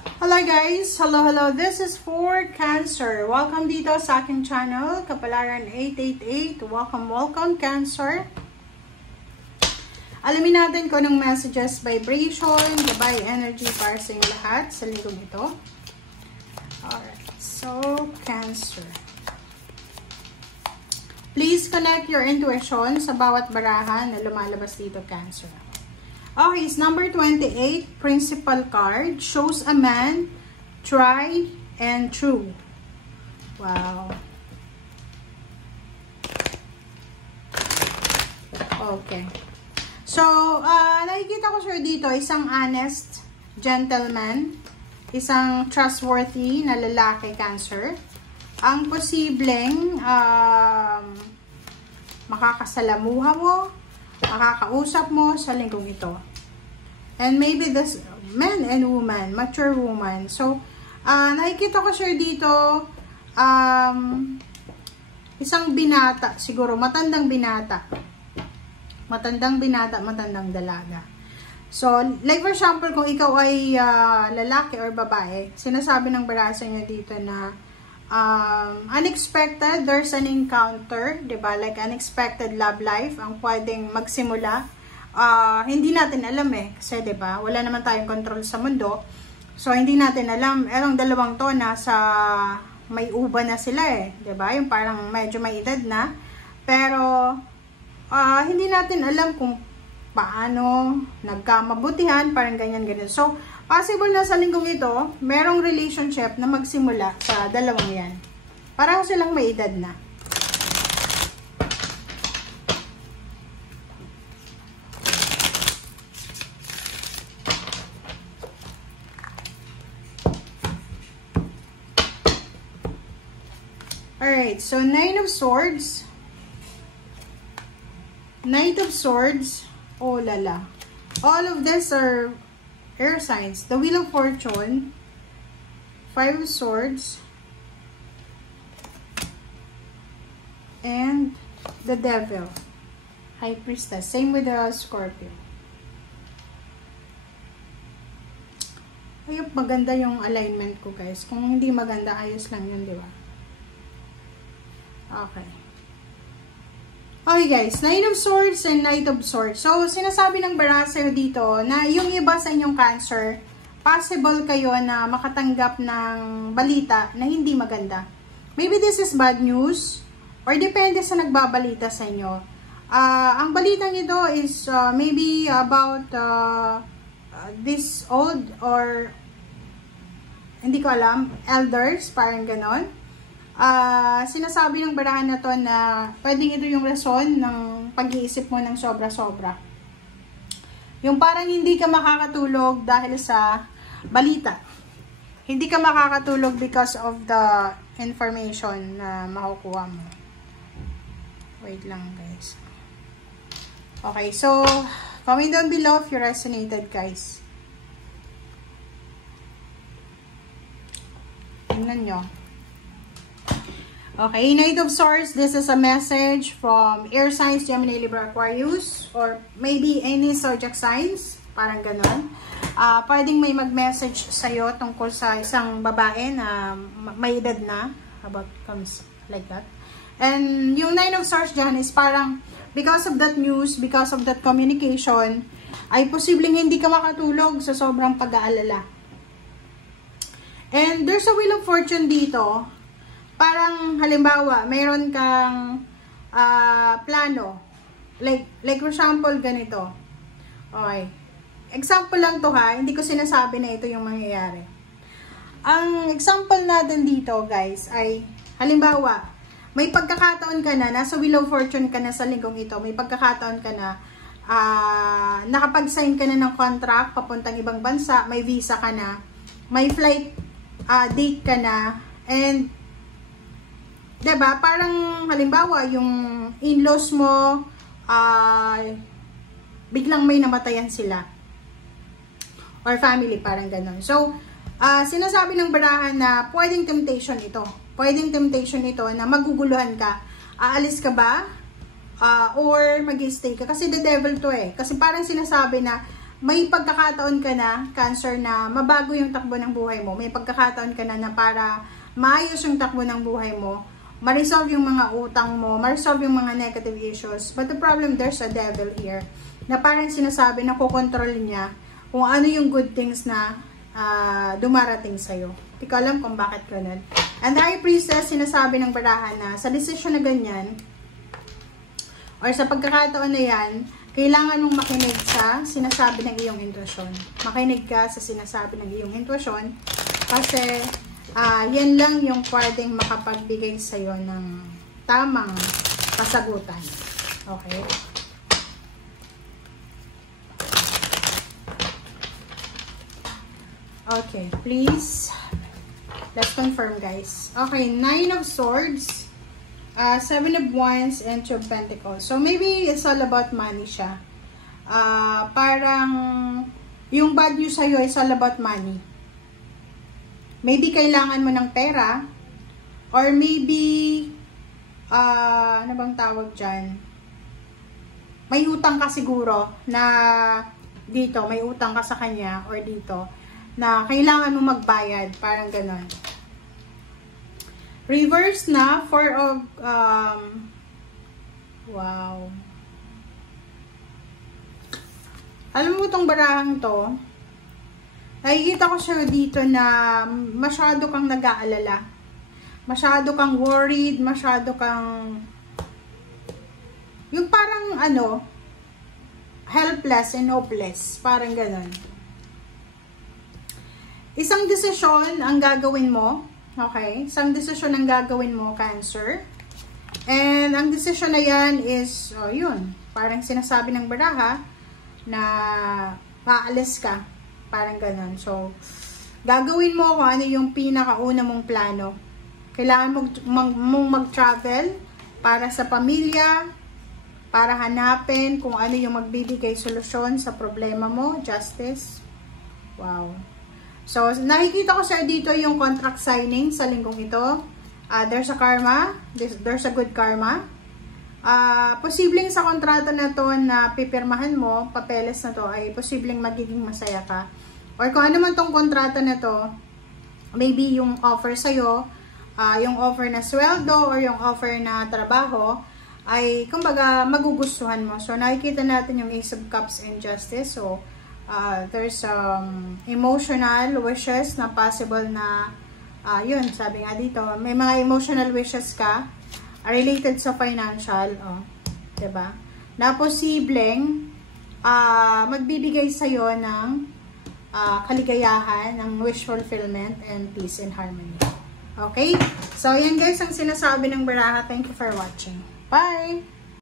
Hello guys! Hello! This is for Cancer. Welcome dito sa aking channel, Kapalaran 888. Welcome Cancer. Alamin natin kung anong messages, vibration, gabay, energy para sa inyo lahat sa linggong ito. Alright, so Cancer. Please connect your intuition sa bawat barahan na lumalabas dito, Cancer. Okay, it's number 28, principal card, shows a man, tried and true. Wow. Okay. So, nakikita ko sir dito, isang honest gentleman, isang trustworthy na lalaki, Cancer. Ang posibleng makakasalamuha mo, makakausap mo sa linggong ito. And maybe this man and woman, mature woman. So, nakikita ko sir dito, isang binata, siguro, matandang binata. Matandang dalaga. So, like for example, kung ikaw ay lalaki or babae, sinasabi ng baraso niya dito na unexpected, there's an encounter, diba? Like unexpected love life ang pwedeng magsimula. Hindi natin alam kasi diba, wala naman tayong control sa mundo. So, hindi natin alam. Erong dalawang to, nasa may uba na sila diba? Yung parang medyo may edad na. Pero, hindi natin alam kung paano nagkamabutihan, parang ganyan. So, possible na sa linggong ito, merong relationship na magsimula sa dalawang yan. Parang silang may edad na. Alright, so Nine of Swords. Knight of Swords. Oh lala. All of this are air signs. The Wheel of Fortune, Five of Swords, and the Devil, High Priestess. Same with the Scorpio. Ayop, maganda yung alignment ko guys. Kung hindi maganda, ayos lang yun, di ba? Okay. Okay guys, Nine of Swords and Knight of Swords. So, sinasabi ng baraso dito na yung iba sa inyong Cancer, possible kayo na makatanggap ng balita na hindi maganda. Maybe this is bad news or depende sa nagbabalita sa inyo. Ang balitang ito is maybe about this old or hindi ko alam, elders, parang ganon. Sinasabi ng barahan na to na pwedeng ito yung rason ng pag-iisip mo ng sobra-sobra. Yung parang hindi ka makakatulog dahil sa balita. Hindi ka makakatulog because of the information na makukuha mo. Wait lang guys. Okay, so comment down below if you resonated guys. Tingnan nyo. Okay, Knight of Swords, this is a message from air signs, Gemini, Libra, Aquarius, or maybe any zodiac signs, parang ganon. Pwedeng may mag-message sa'yo tungkol sa isang babae na may edad na, about comes like that. And yung Nine of Swords dyan is parang, because of that news, because of that communication, ay posibleng hindi ka makatulog sa sobrang pag-aalala. And there's a Wheel of Fortune dito. Parang halimbawa, mayroon kang plano. Like for example, ganito. Okay. Example lang to ha. Hindi ko sinasabi na ito yung mangyayari. Ang example natin dito guys ay, halimbawa, may pagkakataon ka na, nasa Wheel of Fortune ka na sa linggong ito, may pagkakataon ka na, nakapag-sign ka na ng contract, papuntang ibang bansa, may visa ka na, may flight date ka na, and diba, parang halimbawa, yung in-laws mo, biglang may namatayan sila. Or family, parang ganon. So, sinasabi ng barahan na pwedeng temptation ito. Pwedeng temptation ito na maguguluhan ka. Aalis ka ba? Or mag-stay ka? Kasi the devil to Kasi parang sinasabi na may pagkakataon ka na, Cancer, na mabago yung takbo ng buhay mo. May pagkakataon ka na para maayos yung takbo ng buhay mo, ma-resolve yung mga utang mo, ma-resolve yung mga negative issues. But the problem, there's a devil here, na parang sinasabi na kukontrol niya kung ano yung good things na dumarating sa'yo. Hindi ko alam kung bakit ganun. And the High Priestess, sinasabi ng barahan na sa decision na ganyan, or sa pagkakataon na yan, kailangan mong makinig sa sinasabi ng iyong intuition. Makinig ka sa sinasabi ng iyong intuition kasi yan lang yung pwedeng makapagbigay sa'yo ng tamang kasagutan. Okay? Okay, please. Let's confirm, guys. Okay, 9 of Swords, 7 of Wands, and 2 of Pentacles. So, maybe it's all about money siya. Parang, yung bad news sa'yo is all about money. Maybe kailangan mo ng pera, or maybe, ano bang tawag dyan? May utang ka siguro, na dito, may utang ka sa kanya, or dito, na kailangan mo magbayad, parang ganon. Reverse na, 4 of, wow. Alam mo itong barahang to, nakikita ko siya dito na masyado kang nag-aalala. Masyado kang worried, masyado kang, yung parang ano, helpless and hopeless, parang ganon. Isang desisyon ang gagawin mo, okay? Isang desisyon ang gagawin mo, Cancer. And ang desisyon na yan is, yun, parang sinasabi ng baraha na paalis ka. Parang ganun. So, gagawin mo kung ano yung pinakauna mong plano. Kailangan mong mag-travel para sa pamilya, para hanapin kung ano yung magbibigay solusyon sa problema mo, justice. Wow. So, nakikita ko sa dito yung contract signing sa linggong ito. There's a karma. There's a good karma. Posibleng sa kontrata na to na pipirmahan mo, papeles na to, ay posibleng magiging masaya ka. Or kung ano man tong kontrata na to, maybe yung offer sa'yo, yung offer na sweldo or yung offer na trabaho, ay kumbaga magugustuhan mo. So, nakikita natin yung Ace of Cups and Justice. So, there's emotional wishes na possible na, yun, sabi nga dito, may mga emotional wishes ka related sa financial, diba? Na posibleng magbibigay sa'yo ng kaligayahan, ng wish fulfillment, and peace and harmony. Okay? So, yan guys ang sinasabi ng baraha. Thank you for watching. Bye!